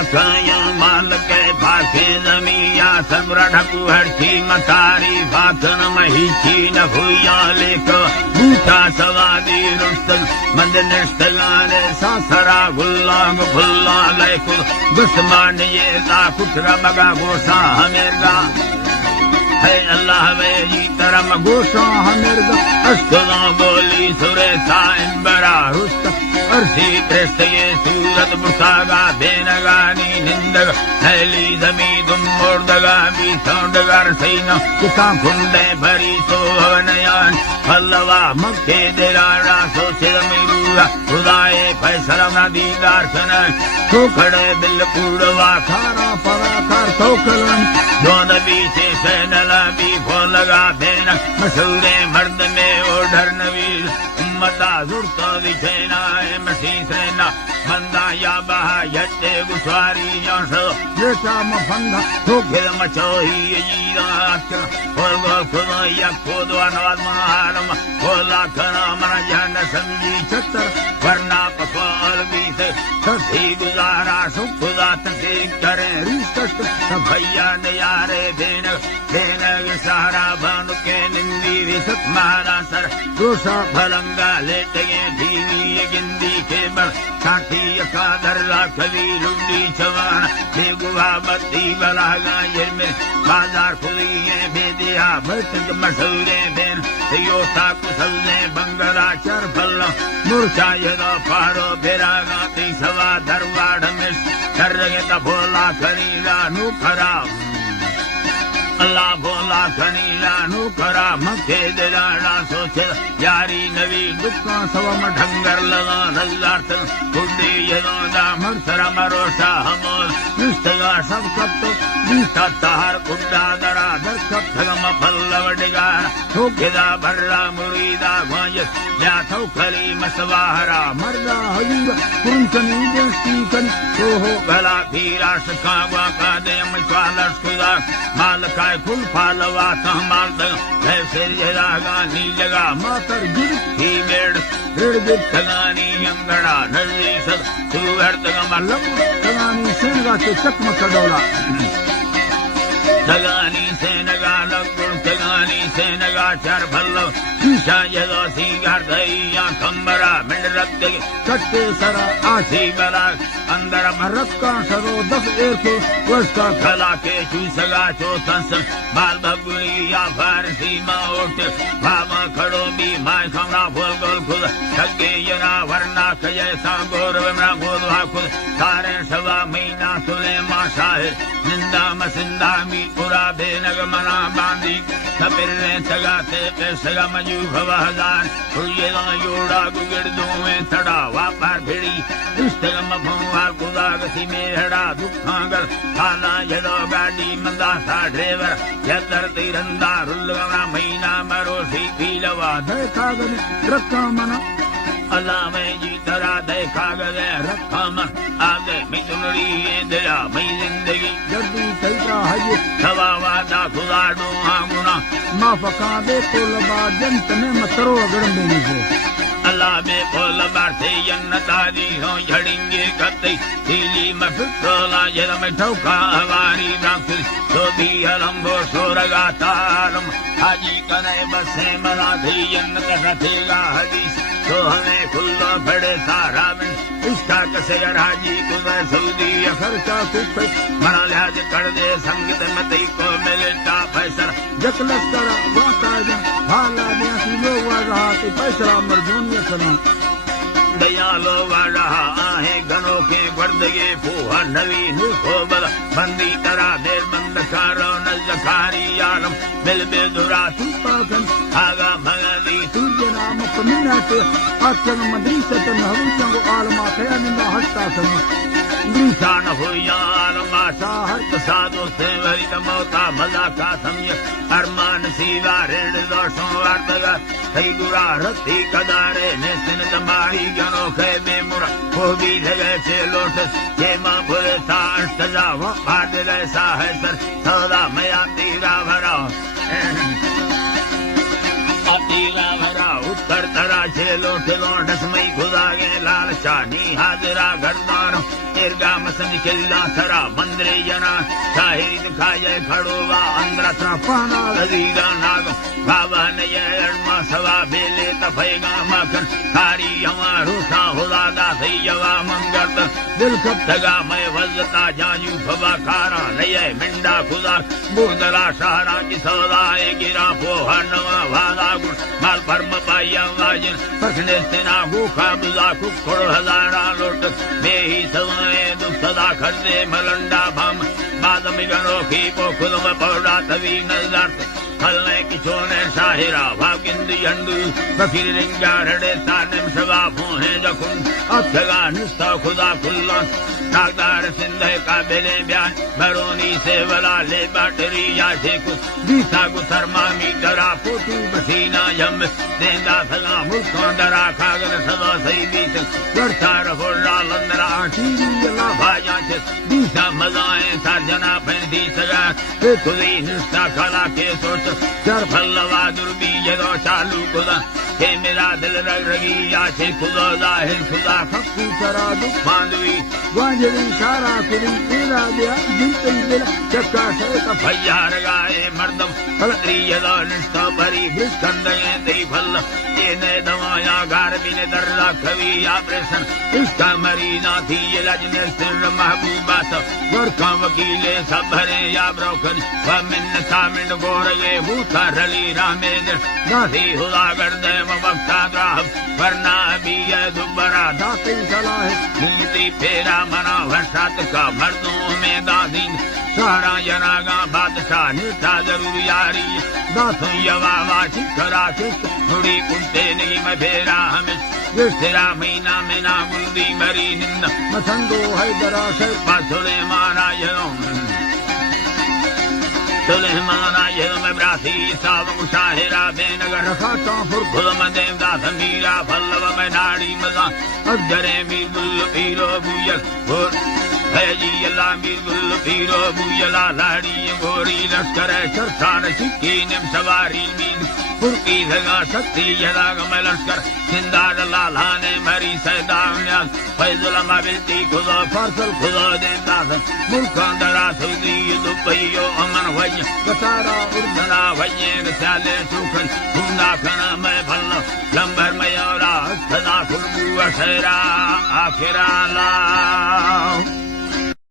लखाया माल के भाखे जमिया सबरा ढकू हरची मतारी भाखन महीची न भूया लेख बूटा सवादी रुस्तल मंद निष्ठगाने सासरा गुल्ला गुल्ला लेख दुश्मन ये ता कुतरा मगा गोसा हमेरा है अल्लाह में जी तरम गोसा हमेरा अस्तला बोली सुरे साइन बरा रुस्त अर्सी कृष्ण ये सूरत मुसागा बेनगानी निंदग हैली जमी तुम मोर्दगा भी सौंडगर सैना किसा खुंडे भरी सोहवनयान फलवा मक्के दिलाड़ा सो सिरमिरूरा खुदाए फैसला न दीदार सनन तो खड़े दिल पूर्वा खारा परा कर तो कलन दोन बीचे सैनला भी फोलगा बेन मसूरे मर्द में ओढ़र नवीर मता जुड़ता दिखेना है मसी सेना बंदा या बहा यट्टे गुस्वारी यांसो जेसा मफंगा तो फिर मचोही यीरात और गोल खुदा या खुदा नवाज मनहारम खोला खना मन जान संगी छतर वरना पकोल भी से सभी गुजारा सुख खुदा तसे करे रिश्त भैया नयारे देन सहारा भानु के निंदी विसत महारा सर दोषा फलंगा लेटे धीमी गिंदी के बल साथी अकादर राखली लुंडी चवान बेगुआ बत्ती बलागा ये में बाजार खुली है बेदिया भटक मशहूरे बेन योता कुशल ने बंगला चर फल मूर्छा यदा पारो बेरागा ती सवा दरवाड़ में सर्गे तफोला खरीला नु खरा अल्लाह भोला खणीला नु करा मखे दिलाड़ा सोचे यारी नवी दुखा सवम ढंगर लगा नल्लार्थ कुंडी यदा मरसरा मरोसा हमोल निष्ठगा सब तो बीता तार कुंडा दरा दर्शक धगम फल्लव डिगार ठोकेदा भर्रा मुरीदा ग्वांजस या थौखली मसवाहरा मर्दा हजूर कुंचनी देस्ती कन तो हो गला भीरा सकावा का देम स्वालस खुदा माल का कुल फालवा सहमाल ऐसे जरागा नी जगा मातर गिर ही मेड़ गिड़ तगानी अंगड़ा नजरी सद सुहर तगम लंब तगानी सेनगा के चकमक डोला तगानी सेनगा लंगुड़ तगानी सेनगा चार भल्लो शीशा यदो सीगार दईया कंबरा मिंड रख कट्टे सरा आसी बला अंदर मरक्का सरो दस एरके वस्ता खला के चूसगा चो संसन बाल बबुली या फारसी माओट भामा खड़ो भी माय खमरा फूल गोल खुद ठगे यना वरना कयसा गोर वमरा गोदवा खुद सारे सवा महीना सुले माशाहे निंदा मसिंदा मी पुरा बेनग मना बांधी सबिर ने सगाते पे सगा मजू भवहदान खुलियला योड़ा गुगड़ दोवे तड़ा वापार भिड़ी इष्टगम भुआ खुदा गति में हड़ा दुखांगर खाना यदो गाड़ी मंदा सा ड्राइवर यदर तिरंदा रुल्लगना महीना मरोसी पीलवा देखा गन रखा मना अल्लाह में जी तरा देखा गए रखा मन आगे मितुनड़ी दया मई जिंदगी जल्दी तैरा है सवा वादा खुदा दो गुना माफका दे तो लबा जंत में मतरो अगड़म देने से अल्लाह में बोल बारते यन्नतादी हो झड़ेंगे कत्ते सीली मफिक्रोला जरम ठौका हवारी राखुल तो भी अलम्बो सोरगा तारम हाजी करे बसे मना भी यन्नत रथेगा हदीस तो हमें खुल्लो बड़े तारा में इसका कसे हाजी कुदर सऊदी खर्चा कुछ मना लिहाज कर दे संगीत मत को मिलता फैसला जकलस करा वाता जन भाला देसी लोग रहा कि फैसला मर्जून सना दयालो रहा आहे गनो के वर्दगे फूहा नवी निकोबल बंदी तरा देर बंद कारो नजकारी यारम मिल बेदुरा तुपाकन आगा भगदी तुझे नाम कमीनाते अचन मदरीसत नहरुचंग आलमा कयानिंदा हस्ता सना इंसान हो यार माशा हर साधो से वरी कमोता मजा का समय अरमान सीवा रेड दोषों वार्तगा सही गुरा रत्ती कदारे ने सिन तमारी गनो खे बेमुरा को भी जगह से लोटस ये मां भरे सार सजा वो बात ऐसा है सर सौदा मैं तीरा भरा उत्तर तरा छे लोट लोटस मई खुदा गे लाल शाही हाजरा घरदार एरगा मसंद केला थरा मंदरे जना शाही दिखाए खड़ोवा अंदर पाना लजीरा नाग बाबा ने अड़मा सवा बेले तफेगा मखन खारी हवा रूठा हुलादा सही जवा मंगत दिल कब तगा मैं वजता जायू फवा खारा नये मिंडा खुदा बुदला शहरा की सौदाए गिरा पोहा नवा वादा गुण माल परम पाया वाजन पखने सेना भूखा बुला कुखड़ हजारा लोट मेही सवाए दुख सदा खर्दे मलंडा भम बादम गनो की पोखुल में पौड़ा तवी नजर फलने की छोने शाहिरा भागिंदी अंडू बकीर रिंगा रड़े ताने सवा फोहे जखुन अथगा निस्ता खुदा खुल्ला नागदार सिंधे का बेले ब्यान बरोनी से वला ले बाटरी या कुछ बीसा को थर्मामी डरा पोटू बसीना यम देंदा सगा मुल्कों डरा खागर सदा सही बीत गरसार फोड़ा लंदरा टीरी यला भाया छे बीसा मजाए सार्जना फैंदी सगा ए तुली निस्ता काला के सोच चर फलवा दुर्बी यदो चालू खुदा के मेरा दिल रग रगी या छे खुदा जाहिर खुदा खक्कू चरा दुख बांधवी वांजरी सारा कुली तेरा दिया जिंते दिल चक्का से का भैया रगाए मर्दम फलरी यदो निष्ठा भरी ब्रिस्कंदे तेरी फल ये ने दवाया गार बिने दर्रा कवि ऑपरेशन इसका मरीना थी ये लजने सिर महबूबा सा वर्का वकीले सब भरे या ब्रोकन व मिन्न सामिन गोरगे भूता रली रामेंद्र दासी हुदा गर्दे वक्ता द्राह वरना भी ये दुबरा दासी सलाह मुक्ति फेरा मना वर्षात का मर्दों में दादीन सारा जनागा बादशाह निष्ठा जरूर यारी दासों यवावा चिखरा किस्त थोड़ी कुंते नहीं मैं फेरा हमें तेरा महीना में ना गुंदी मरी निंदा मसंदो हैदरा से पासुले मारा सुलेमाना यह में ब्रासी साव मुशाहिरा बेनगर रखाता फुरखुल में देवदास मीरा फल्लव में नाड़ी मजा अजरे मीर गुल्ल पीरो बुयल भोर है जी अल्लाह मीर गुल्ल पीरो बुयला लाड़ी गोरी लश्कर सरसान सिक्की निम सवारी मीर फुरकी धगा शक्ति यदा गमल लश्कर सिंदार लाला ने मरी सैदान्या फैजुलमा बिल्ती खुदा फासल खुदा देवदास मुल्कां दरा सऊदी दुबईयो अमन वय कतारा उर्दना वये रसाले सुखन हुंदा खना में फल लंबर में औरा सदा खुलबू अशरा आखिरा ला